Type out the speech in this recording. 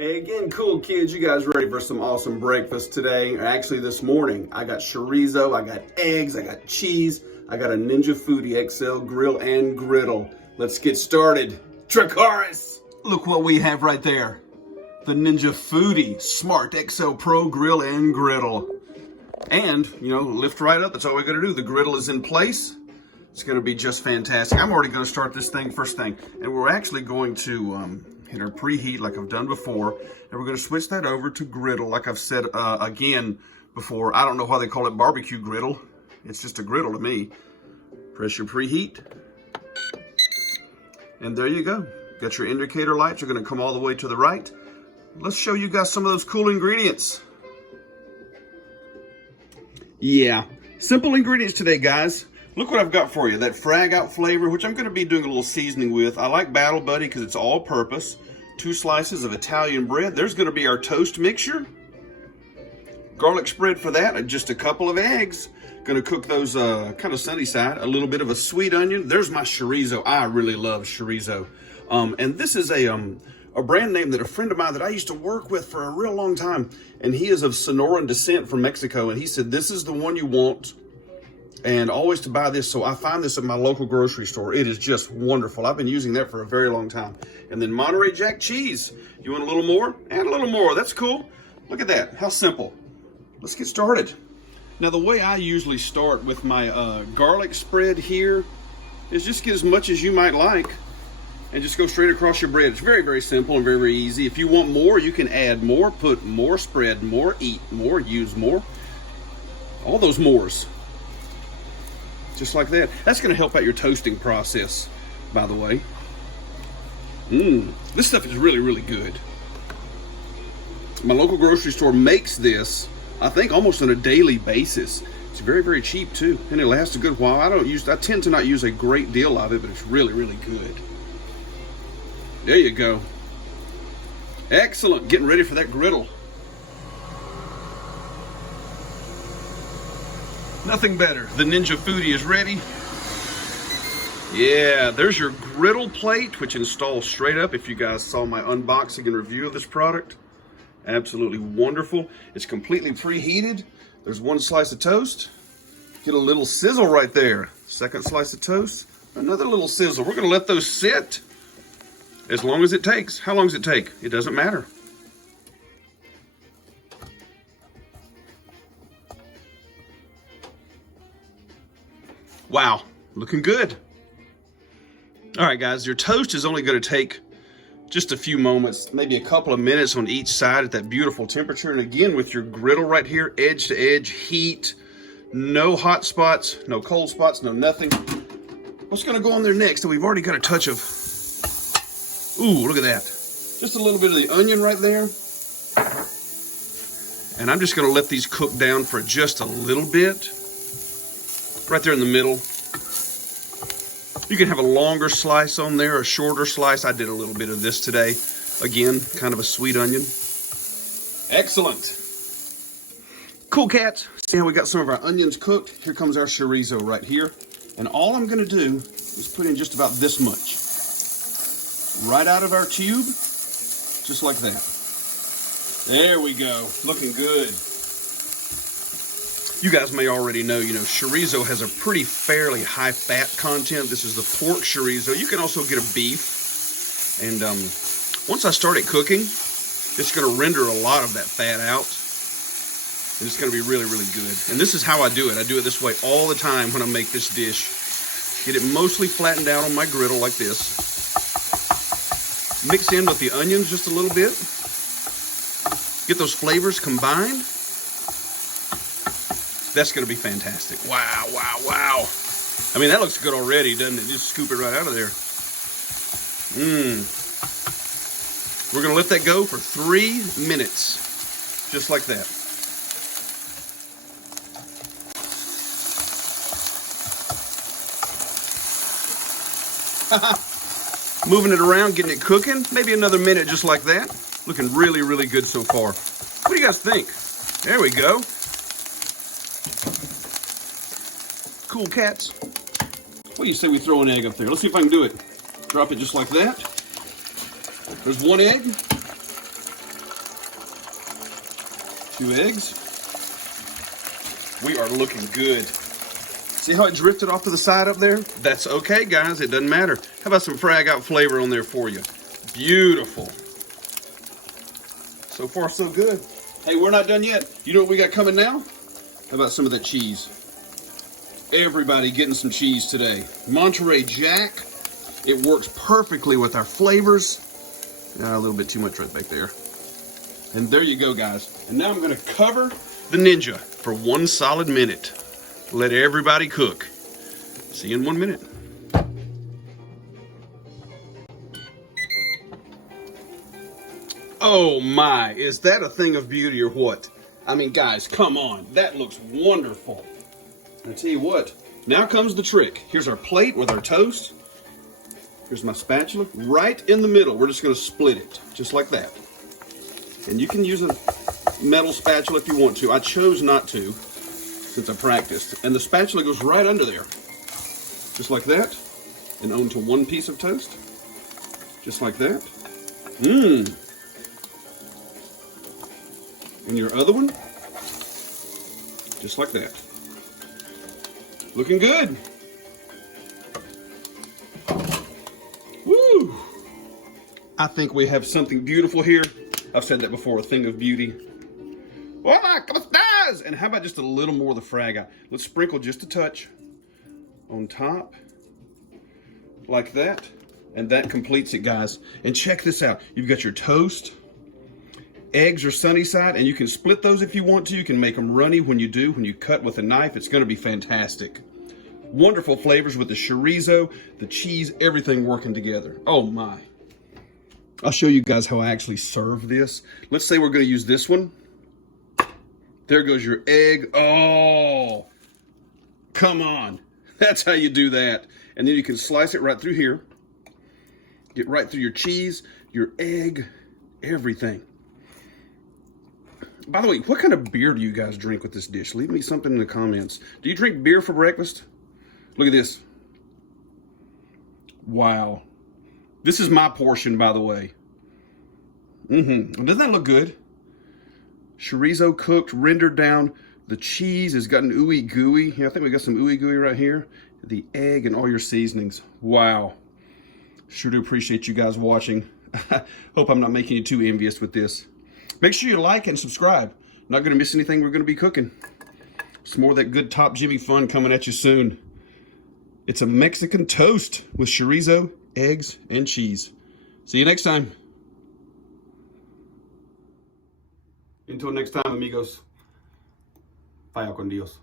Hey again, cool kids, you guys ready for some awesome breakfast today? Actually, this morning, I got chorizo, I got eggs, I got cheese, I got a Ninja Foodi XL grill and griddle. Let's get started. Dracarys! Look what we have right there. The Ninja Foodi Smart XL Pro Grill and Griddle. And, lift right up, that's all we gotta do. The griddle is in place. It's gonna be just fantastic. I'm already gonna start this thing first thing. And we're actually going to hit our preheat like I've done before. And we're gonna switch that over to griddle like I've said again before. I don't know why they call it barbecue griddle. It's just a griddle to me. Press your preheat. And there you go. Got your indicator lights. You're gonna come all the way to the right. Let's show you guys some of those cool ingredients. Yeah, simple ingredients today, guys. Look what I've got for you. That Frag out flavor, which I'm gonna be doing a little seasoning with. I like Battle Buddy because it's all purpose. 2 slices of Italian bread. There's gonna be our toast mixture. Garlic spread for that, and just a couple of eggs. Gonna cook those kind of sunny side. A little bit of a sweet onion. There's my chorizo. I really love chorizo. And this is a brand name that a friend of mine that I used to work with for a real long time, and he is of Sonoran descent from Mexico, and he said, this is the one you want, and always to buy this. So I find this at my local grocery store. It is just wonderful. I've been using that for a very long time. And then Monterey Jack cheese. You want a little more? Add a little more. That's cool. Look at that. How simple. Let's get started. Now, the way I usually start with my garlic spread here is just get as much as you might like and just go straight across your bread. It's very, very simple and very, very easy. If you want more, you can add more, put more spread, more, eat more, use more. All those mores. Just like that. That's going to help out your toasting process, by the way. This stuff is really, really good. My local grocery store makes this, I think, almost on a daily basis. It's very, very cheap too, and it lasts a good while. I tend to not use a great deal of it, but it's really, really good. There you go. Excellent. Getting ready for that griddle. Nothing better. The Ninja Foodi is ready. Yeah, there's your griddle plate, which installs straight up. If you guys saw my unboxing and review of this product, absolutely wonderful. It's completely preheated. There's 1 slice of toast. Get a little sizzle right there. 2nd slice of toast. Another little sizzle. We're going to let those sit as long as it takes. How long does it take? It doesn't matter. Wow, looking good. All right, guys, your toast is only going to take just a few moments, maybe a couple of minutes on each side at that beautiful temperature. And again, with your griddle right here, edge to edge, heat, no hot spots, no cold spots, no nothing. What's going to go on there next? We've already got a touch of, ooh, look at that. Just a little bit of the onion right there. And I'm just going to let these cook down for just a little bit. Right there in the middle. You can have a longer slice on there, a shorter slice. I did a little bit of this today. Again, kind of a sweet onion. Excellent. Cool, cats. See how we got some of our onions cooked? Here comes our chorizo right here. And all I'm gonna do is put in just about this much. Right out of our tube, just like that. There we go, looking good. You guys may already know, chorizo has a pretty fairly high fat content. This is the pork chorizo. You can also get a beef. And once I start it cooking, it's going to render a lot of that fat out. And it's going to be really, really good. And this is how I do it. I do it this way all the time when I make this dish. Get it mostly flattened out on my griddle like this. Mix in with the onions just a little bit. Get those flavors combined. That's going to be fantastic. Wow, wow, wow. I mean, that looks good already, doesn't it? Just scoop it right out of there. We're going to let that go for 3 minutes. Just like that. Moving it around, getting it cooking. Maybe another minute just like that. Looking really, really good so far. What do you guys think? There we go. Cool, cats. What do you say we throw an egg up there? Let's see if I can do it. Drop it just like that. There's 1 egg. 2 eggs. We are looking good. See how it drifted off to the side up there? That's okay, guys. It doesn't matter. How about some Frag out flavor on there for you? Beautiful. So far, so good. Hey, we're not done yet. You know what we got coming now? How about some of that cheese? Everybody getting some cheese today. Monterey Jack. It works perfectly with our flavors. A little bit too much right back there. And there you go, guys. And now I'm going to cover the Ninja for 1 solid minute. Let everybody cook. See you in 1 minute. Oh my, is that a thing of beauty or what? I mean, guys, come on. That looks wonderful. I tell you what, now comes the trick. Here's our plate with our toast. Here's my spatula. Right in the middle, we're just going to split it, just like that. And you can use a metal spatula if you want to. I chose not to, since I practiced. And the spatula goes right under there, just like that. And onto 1 piece of toast, just like that. Mmm. And your other one, just like that. Looking good. Woo! I think we have something beautiful here. I've said that before, a thing of beauty. Voila, como estás? And how about just a little more of the Frag out? Let's sprinkle just a touch on top, like that. And that completes it, guys. And check this out. You've got your toast. Eggs are sunny side, and you can split those if you want to. You can make them runny when you cut with a knife. It's going to be fantastic. Wonderful flavors with the chorizo, the cheese, everything working together. Oh my. I'll show you guys how I actually serve this. Let's say we're going to use this one. There goes your egg. Oh, come on. That's how you do that. And then you can slice it right through here. Get right through your cheese, your egg, everything. By the way, what kind of beer do you guys drink with this dish? Leave me something in the comments. Do you drink beer for breakfast? Look at this. Wow. This is my portion, by the way. Doesn't that look good? Chorizo cooked, rendered down. The cheese has gotten ooey gooey. Yeah, I think we got some ooey gooey right here. The egg and all your seasonings. Wow. Sure do appreciate you guys watching. Hope I'm not making you too envious with this. Make sure you like and subscribe. Not going to miss anything we're going to be cooking. Some more of that good Top Jimmy fun coming at you soon. It's a Mexican toast with chorizo, eggs, and cheese. See you next time. Until next time, amigos. Vaya con Dios.